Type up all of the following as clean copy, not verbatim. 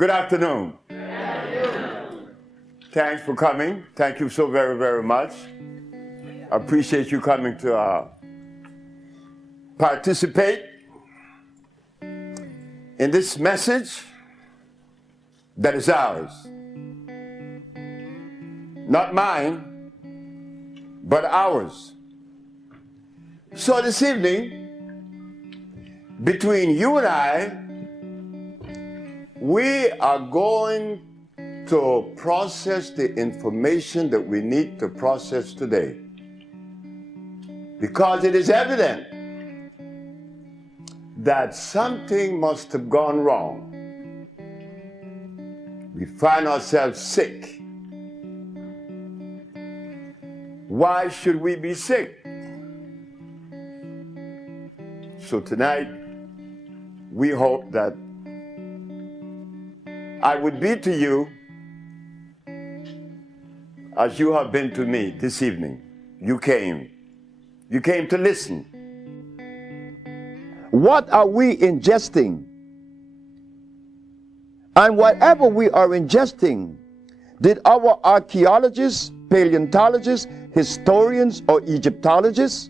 Good afternoon. Thanks for coming. Thank you so very, very much. I appreciate you coming to participate in this message that is ours. Not mine, but ours. So this evening, between you and I, we are going to process the information that we need to process today. Because it is evident that something must have gone wrong. We find ourselves sick. Why should we be sick? So tonight, we hope that I would be to you as you have been to me this evening. You came to listen. What are we ingesting? And whatever we are ingesting, did our archaeologists, paleontologists, historians, or Egyptologists,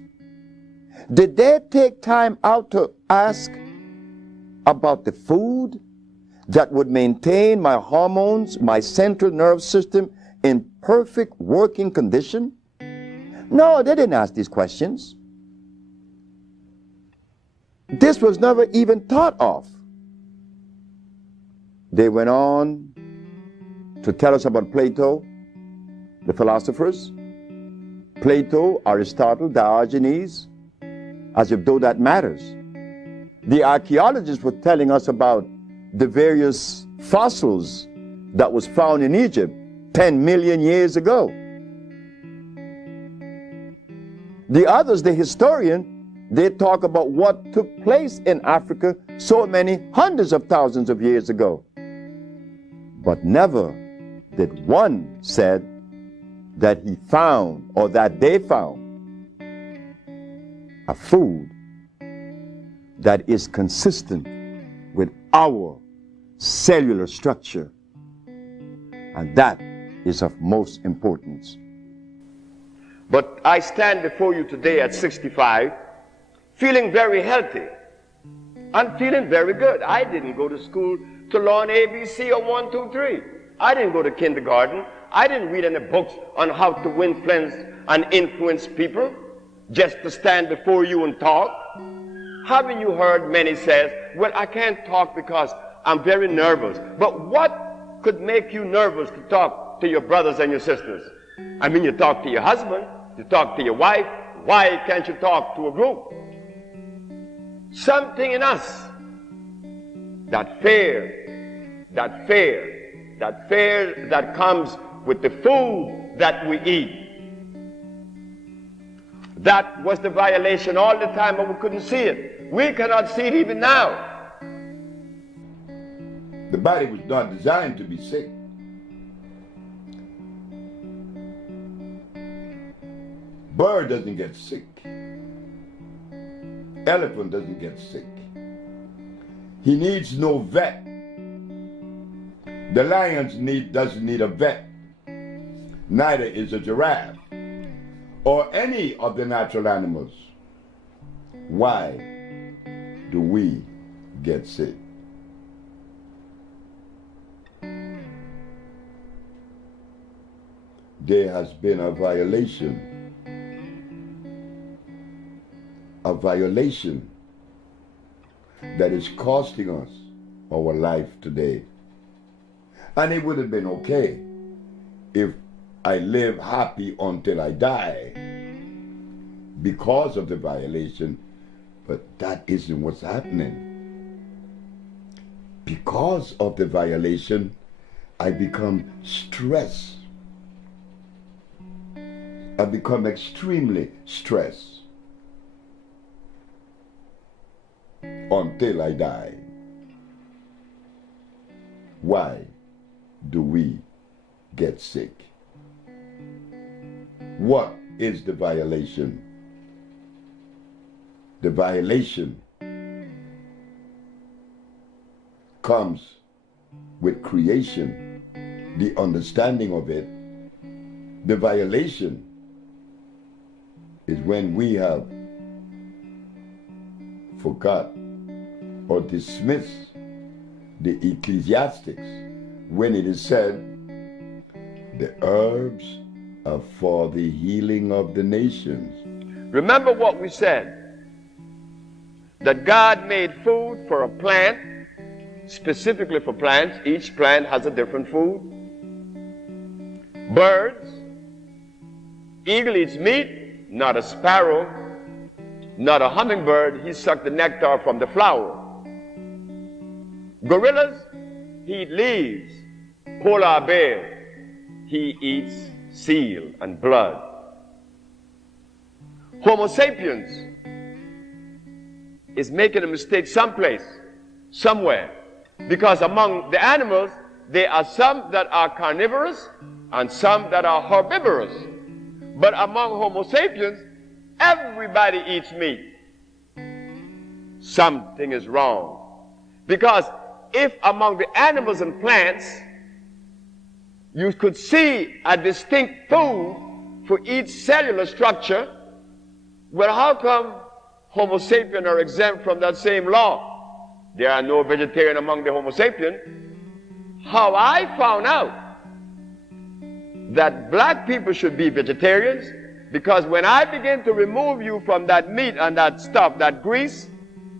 did they take time out to ask about the food that would maintain my hormones, my central nervous system in perfect working condition? No, they didn't ask these questions. This was never even thought of. They went on to tell us about Plato, the philosophers, Plato, Aristotle, Diogenes, as if though that matters. The archaeologists were telling us about the various fossils that was found in Egypt 10 million years ago. The others, the historian, they talk about what took place in Africa so many hundreds of thousands of years ago. But never did one said that he found or that they found a food that is consistent with our cellular structure. And that is of most importance. But I stand before you today at 65, feeling very healthy. I'm feeling very good. I didn't go to school to learn ABC or 1, 2, 3. I didn't go to kindergarten. I didn't read any books on how to influence and influence people just to stand before you and talk. Haven't you heard many says, well, I can't talk because I'm very nervous. But what could make you nervous to talk to your brothers and your sisters? I mean, you talk to your husband, you talk to your wife. Why can't you talk to a group? Something in us, that fear that comes with the food that we eat. That was the violation all the time, but we couldn't see it. We cannot see it even now. The body was not designed to be sick. Bird doesn't get sick. Elephant doesn't get sick. He needs no vet. The lion doesn't need a vet. Neither is a giraffe or any of the natural animals. Why do we get sick? There has been a violation that is costing us our life today. And it would have been okay if I live happy until I die because of the violation, but that isn't what's happening. Because of the violation, I become stressed. I become extremely stressed until I die. Why do we get sick? What is the violation? The violation comes with creation, the understanding of it. The violation is when we have forgot or dismissed the ecclesiastics when it is said, the herbs are for the healing of the nations. Remember what we said, that God made food for a plant, specifically for plants. Each plant has a different food. Birds, eagle eats meat, not a sparrow, not a hummingbird. He sucked the nectar from the flower. Gorillas, he eat leaves. Polar bear, he eats seal and blood. Homo sapiens is making a mistake someplace, somewhere, because among the animals, there are some that are carnivorous and some that are herbivorous. But among Homo sapiens, everybody eats meat. Something is wrong. Because if among the animals and plants, you could see a distinct food for each cellular structure, well, how come Homo sapiens are exempt from that same law? There are no vegetarian among the Homo sapiens. How I found out that black people should be vegetarians, because when I begin to remove you from that meat and that stuff, that grease,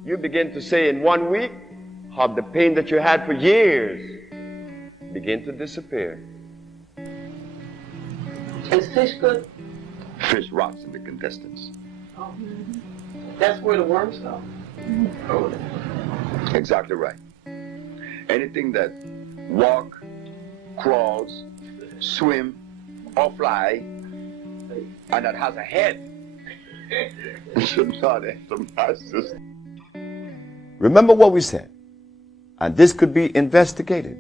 you begin to say in 1 week how the pain that you had for years begin to disappear. Is fish good? Fish rots in the intestines. Oh. That's where the worms go. Oh, exactly right. Anything that walk, crawls, swim, or fly, and that has a head should not enter my system. Remember what we said, and this could be investigated,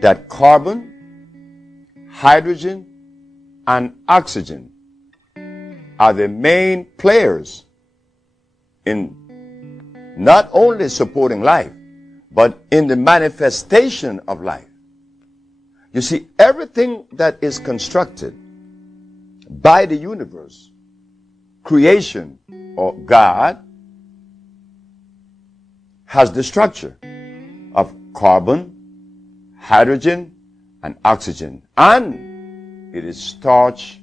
that carbon, hydrogen, and oxygen are the main players in not only supporting life, but in the manifestation of life. You see, everything that is constructed by the universe, creation, or God, has the structure of carbon, hydrogen, and oxygen. And it is starch-less.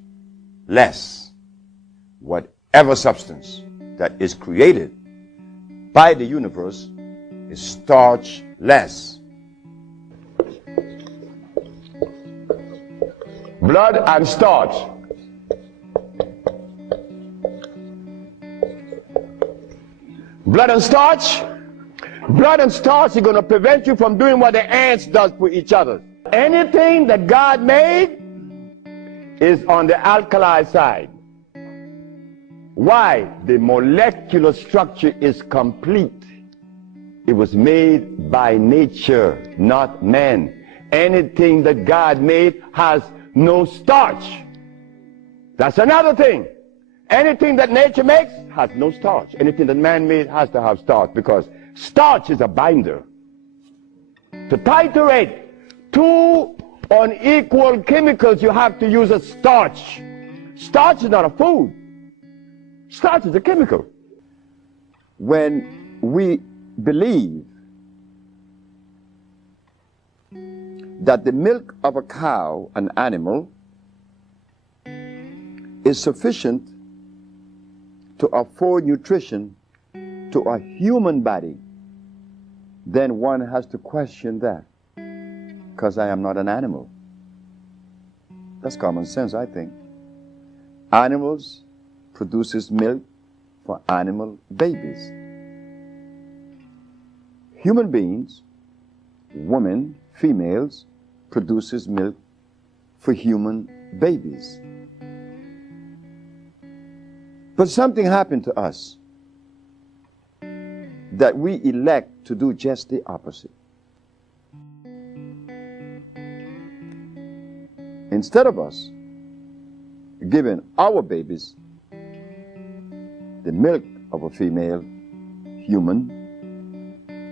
Whatever substance that is created by the universe is starch-less. Blood and starch. Blood and starch. Blood and starch are going to prevent you from doing what the ants does for each other. Anything that God made is on the alkali side. Why? The molecular structure is complete. It was made by nature, not man. Anything that God made has no starch. That's another thing. Anything that nature makes has no starch. Anything that man made has to have starch, because starch is a binder. To titrate two unequal chemicals, you have to use a starch. Starch is not a food. Starch is a chemical. When we believe that the milk of a cow, an animal, is sufficient to afford nutrition to a human body, then one has to question that, because I am not an animal. That's common sense, I think. Animals produces milk for animal babies. Human beings, women, females, produces milk for human babies. But something happened to us that we elect to do just the opposite. Instead of us giving our babies the milk of a female human,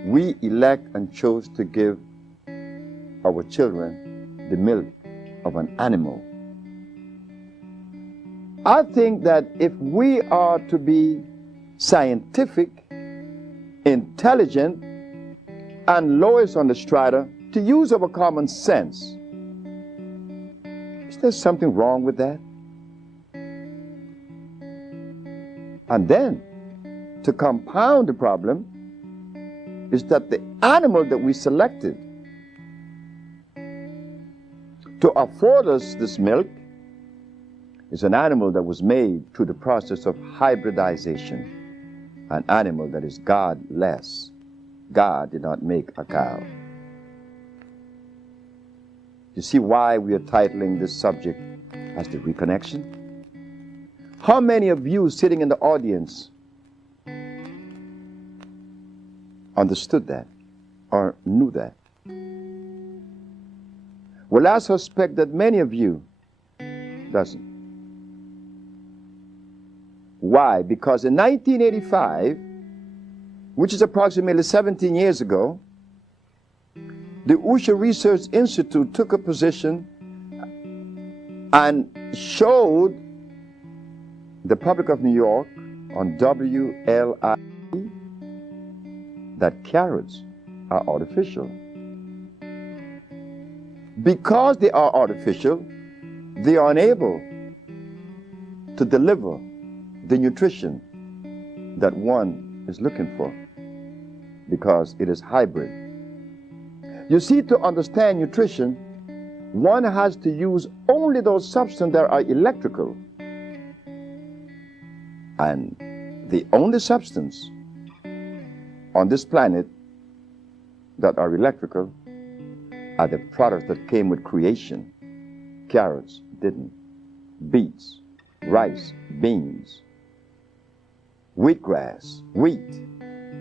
we elect and chose to give our children the milk of an animal. I think that if we are to be scientific, intelligent, and lowest on the strata, to use our common sense, is there something wrong with that? And then, to compound the problem, is that the animal that we selected to afford us this milk is an animal that was made through the process of hybridization, an animal that is godless. God did not make a cow. You see why we are titling this subject as the reconnection? How many of you sitting in the audience understood that or knew that? Well, I suspect that many of you doesn't. Why? Because in 1985, which is approximately 17 years ago, the Usha Research Institute took a position and showed the public of New York on WLIE that carrots are artificial. Because they are artificial, they are unable to deliver the nutrition that one is looking for, because it is hybrid. You see, to understand nutrition, one has to use only those substances that are electrical. And the only substance on this planet that are electrical are the products that came with creation. Carrots didn't. Beets, rice, beans, wheatgrass, wheat,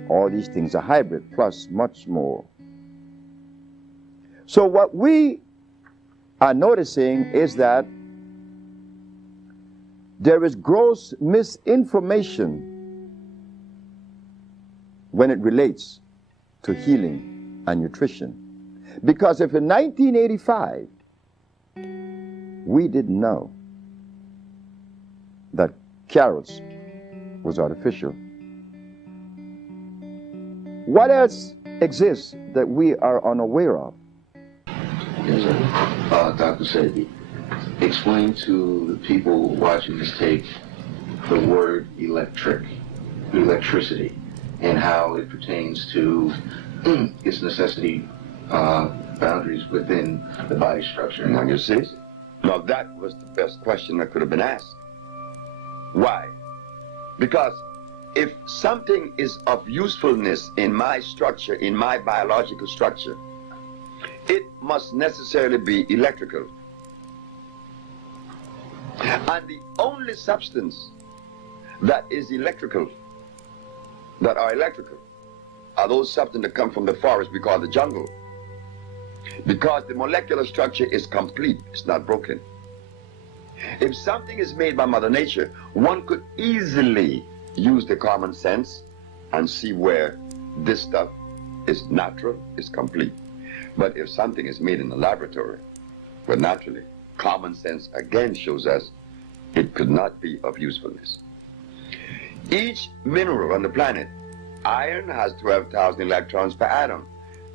all these things are hybrid, plus much more. So what we are noticing is that there is gross misinformation when it relates to healing and nutrition. Because if in 1985 we didn't know that carrots was artificial, what else exists that we are unaware of? Yes, sir. Dr. Sebi, explain to the people watching this tape the word electricity, and how it pertains to its necessity boundaries within the body structure. Now, you see? Now, that was the best question that could have been asked. Why? Because if something is of usefulness in my structure, in my biological structure, it must necessarily be electrical. And the only substance that is electrical, that are electrical, are those substances that come from the forest we call the jungle. Because the molecular structure is complete, it's not broken. If something is made by Mother Nature, one could easily use the common sense and see where this stuff is natural, is complete. But if something is made in a laboratory, well, naturally, common sense again shows us it could not be of usefulness. Each mineral on the planet, iron has 12,000 electrons per atom,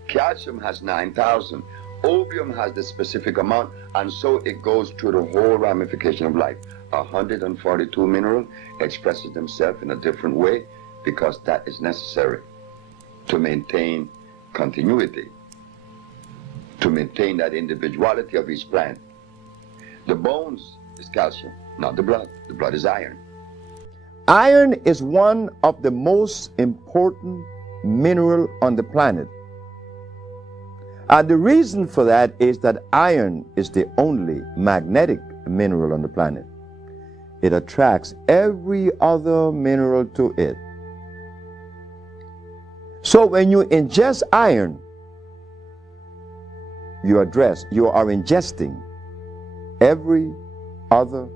calcium has 9,000, opium has the specific amount, and so it goes through the whole ramification of life. 142 minerals expresses themselves in a different way because that is necessary to maintain continuity, to maintain that individuality of each plant. The bones is calcium, not the blood. The blood is iron. Iron is one of the most important minerals on the planet. And the reason for that is that iron is the only magnetic mineral on the planet. It attracts every other mineral to it. So when you ingest iron, you are ingesting every other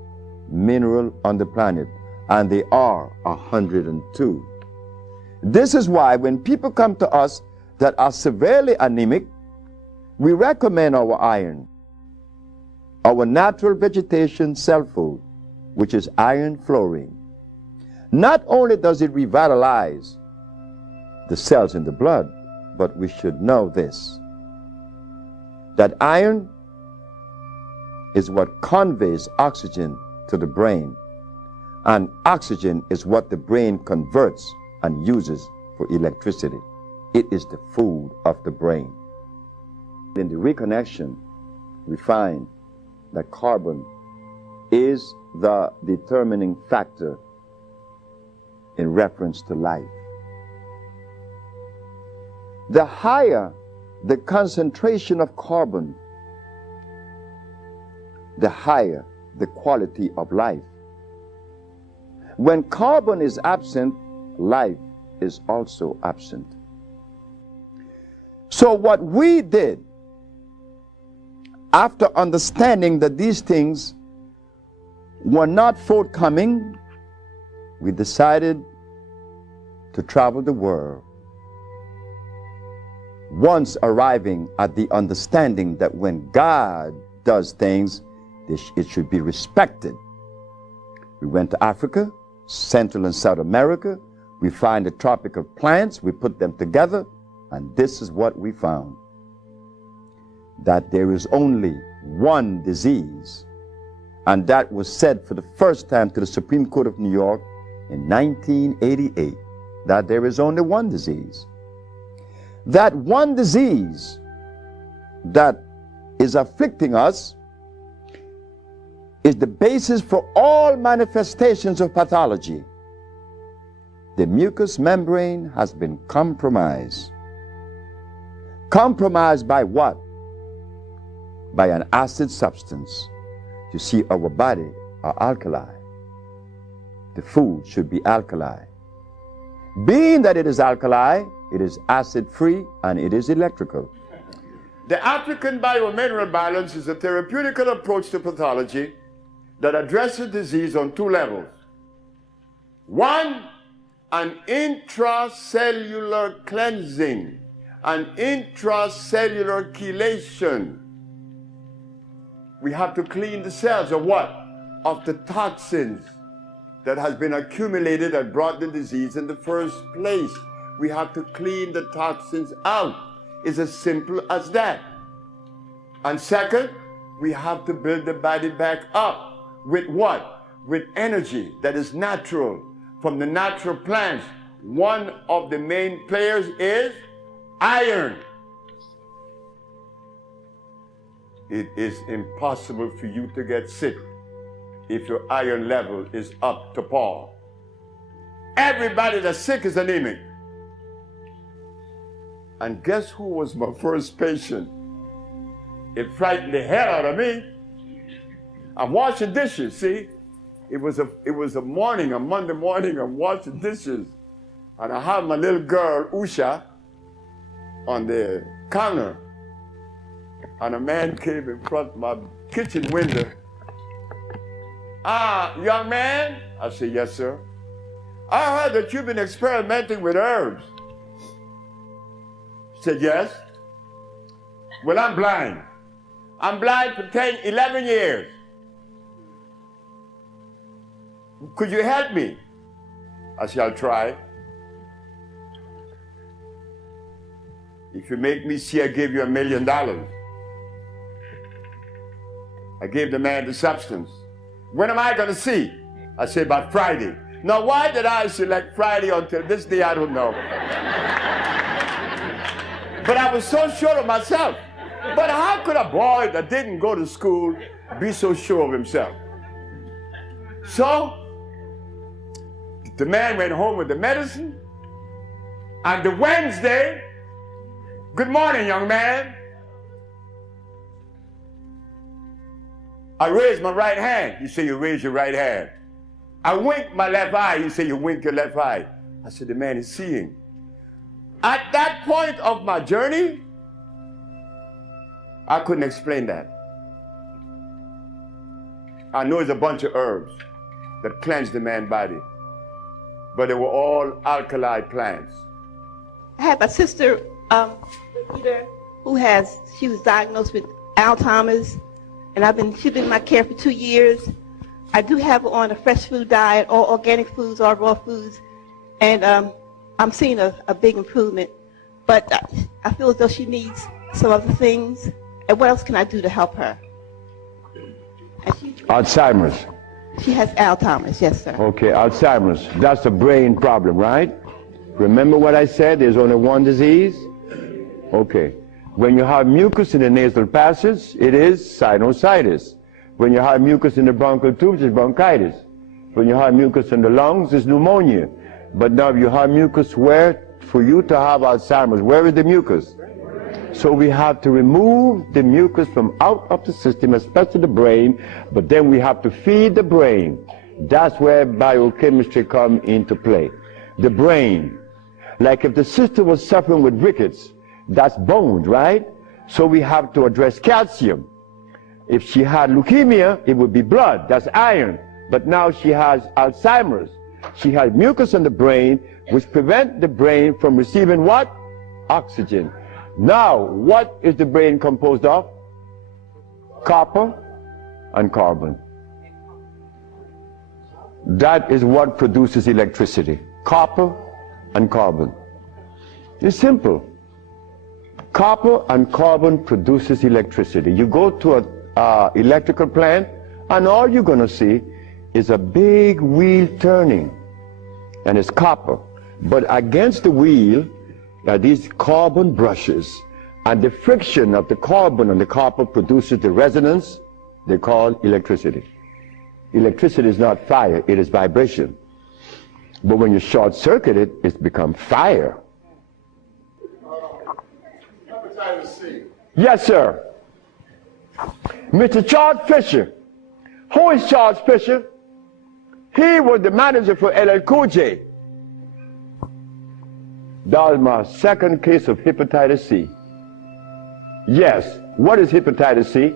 mineral on the planet, and they are 102. This is why when people come to us that are severely anemic, We recommend our iron, our natural vegetation cell food, which is iron fluorine. Not only does it revitalize the cells in the blood, but we should know this, that iron is what conveys oxygen to the brain, and oxygen is what the brain converts and uses for electricity. It is the food of the brain. In the reconnection, we find that carbon is the determining factor in reference to life. The higher the concentration of carbon, the higher the quality of life. When carbon is absent, life is also absent. So what we did, after understanding that these things were not forthcoming, we decided to travel the world, once arriving at the understanding that when God does things, it should be respected. We went to Africa, Central and South America. We find the tropical plants, we put them together, and this is what we found: that there is only one disease. And that was said for the first time to the Supreme Court of New York in 1988, that there is only one disease. That one disease that is afflicting us is the basis for all manifestations of pathology. The mucous membrane has been compromised. Compromised by what? By an acid substance. You see, our body are alkali. The food should be alkali. Being that it is alkali, it is acid-free and it is electrical. The African biomineral balance is a therapeutical approach to pathology that addresses disease on two levels. One, an intracellular cleansing, an intracellular chelation. We have to clean the cells of what? Of the toxins that has been accumulated and brought the disease in the first place. We have to clean the toxins out. It's as simple as that. And second, we have to build the body back up with what? With energy that is natural from the natural plants. One of the main players is iron. It is impossible for you to get sick if your iron level is up to par. Everybody that's sick is anemic. And guess who was my first patient? It frightened the hell out of me. I'm washing dishes, see? It was a morning, a Monday morning, I'm washing dishes. And I have my little girl, Usha, on the counter. And a man came in front of my kitchen window. Young man? I said, yes, sir. I heard that you've been experimenting with herbs. He said, yes. Well, I'm blind. I'm blind for 11 years. Could you help me? I said, I'll try. If you make me see, I give you $1 million. I gave the man the substance. When am I going to see? I said, about Friday. Now, why did I select Friday until this day? I don't know. But I was so sure of myself. But how could a boy that didn't go to school be so sure of himself? So, the man went home with the medicine. And the Wednesday, good morning, young man. I raised my right hand. You say you raise your right hand. I winked my left eye. You say you wink your left eye. I said, the man is seeing. At that point of my journey, I couldn't explain that. I know it's a bunch of herbs that cleanse the man's body, but they were all alkali plants. I have a sister, who she was diagnosed with Alzheimer's, and she's been in my care for 2 years. I do have her on a fresh food diet, all organic foods, all raw foods, and I'm seeing a big improvement. But I feel as though she needs some other things. And what else can I do to help her? Alzheimer's. She has Alzheimer's, yes, sir. Okay, Alzheimer's. That's a brain problem, right? Remember what I said? There's only one disease? Okay. When you have mucus in the nasal passage, it is sinusitis. When you have mucus in the bronchial tubes, it's bronchitis. When you have mucus in the lungs, it's pneumonia. But now you have mucus where? For you to have Alzheimer's, where is the mucus? So we have to remove the mucus from out of the system, especially the brain, but then we have to feed the brain. That's where biochemistry comes into play. The brain. Like if the sister was suffering with rickets, that's bones, right? So we have to address calcium. If she had leukemia, it would be blood, that's iron. But now she has Alzheimer's. She has mucus in the brain, which prevents the brain from receiving what? Oxygen. Now, what is the brain composed of? Copper and carbon. That is what produces electricity. Copper and carbon. It's simple. Copper and carbon produces electricity. You go to an electrical plant, and all you're going to see is a big wheel turning, and it's copper. But against the wheel are these carbon brushes, and the friction of the carbon and the copper produces the resonance they call electricity. Electricity is not fire, it is vibration. But when you short circuit it, it's become fire. Hepatitis C. Yes, sir. Mr. Charles Fisher. Who is Charles Fisher? He was the manager for LL Cool J. That was my second case of hepatitis C. Yes, what is hepatitis C?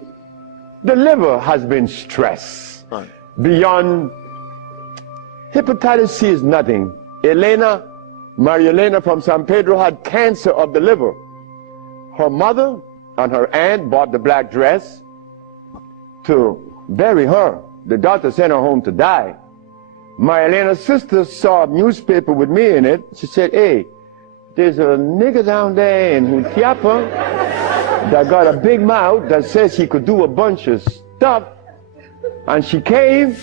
The liver has been stressed beyond. Hepatitis C is nothing. Maria Elena from San Pedro had cancer of the liver. Her mother and her aunt bought the black dress to bury her. The doctor sent her home to die. Maria Elena's sister saw a newspaper with me in it. She said, hey, there's a nigger down there in Jutiapa that got a big mouth that says he could do a bunch of stuff. And she came.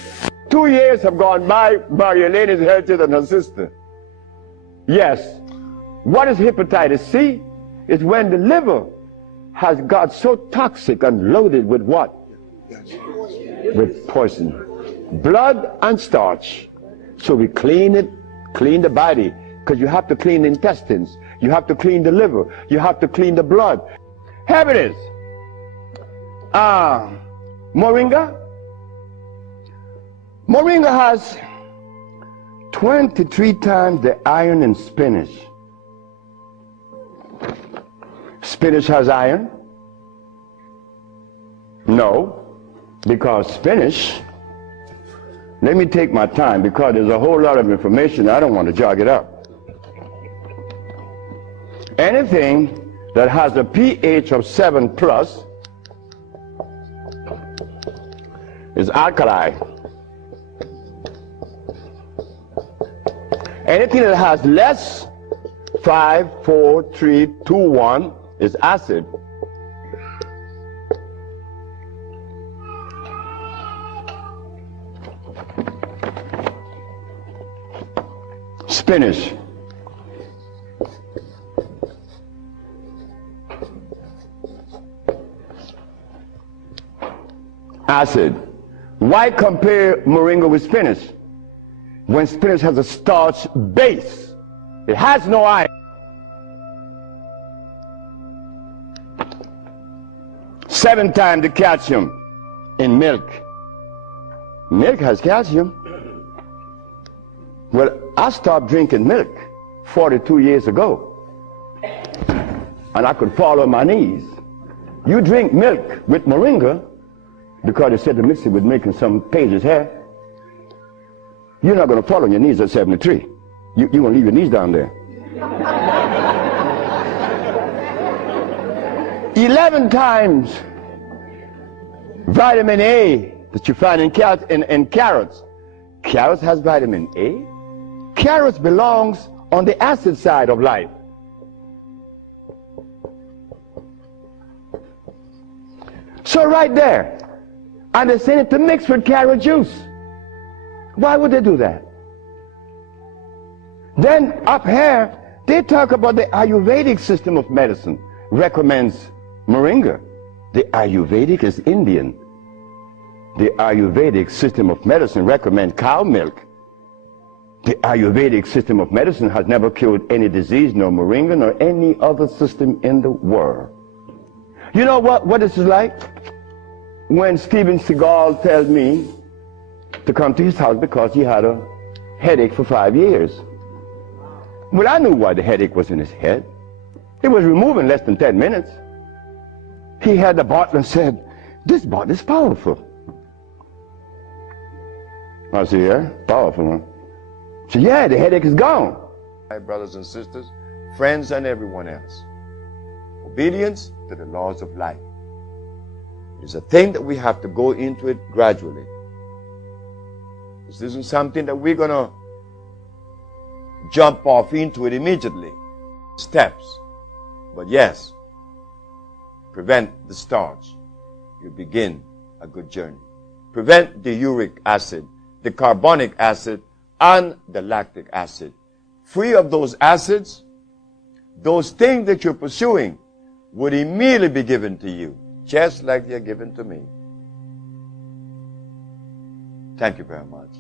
2 years have gone by. Maria Elena is healthier than her sister. Yes. What is hepatitis C? It's when the liver has got so toxic and loaded with what? With poison. Blood and starch. So we clean it, clean the body, because you have to clean the intestines, you have to clean the liver, you have to clean the blood. Here it is. Moringa. Moringa has 23 times the iron in spinach. Spinach has iron? No, because spinach, let me take my time because there's a whole lot of information. I don't want to jog it up. Anything that has a pH of 7 plus is alkali. Anything that has less 5, 4, 3, 2, 1 is acid. Spinach. Acid. Why compare moringa with spinach? When spinach has a starch base, it has no iron. 7 times the calcium in milk. Milk has calcium. Well, I stopped drinking milk 42 years ago, and I could fall on my knees. You drink milk with moringa, because they said to mix it with making some pages here, you're not going to fall on your knees at 73. You're going to leave your knees down there. 11 times vitamin A that you find in carrots. Carrots has vitamin A. Carrots belongs on the acid side of life. So right there, and they send it to mix with carrot juice. Why would they do that? Then up here, they talk about the Ayurvedic system of medicine recommends moringa. The Ayurvedic is Indian. The Ayurvedic system of medicine recommends cow milk. The Ayurvedic system of medicine has never cured any disease, nor moringa, nor any other system in the world. You know what this is like? When Steven Seagal tells me to come to his house because he had a headache for 5 years. Well, I knew why the headache was in his head. It was removed in less than 10 minutes. He had the bottle and said, "This bottle is powerful." I said, "Yeah, powerful, huh?" He said, "Yeah, the headache is gone." My brothers and sisters, friends and everyone else, obedience to the laws of life. It is a thing that we have to go into it gradually. This isn't something that we're going to jump off into it immediately. Steps. But yes, prevent the starch. You begin a good journey. Prevent the uric acid, the carbonic acid, and the lactic acid. Free of those acids, those things that you're pursuing would immediately be given to you, just like they're given to me. Thank you very much.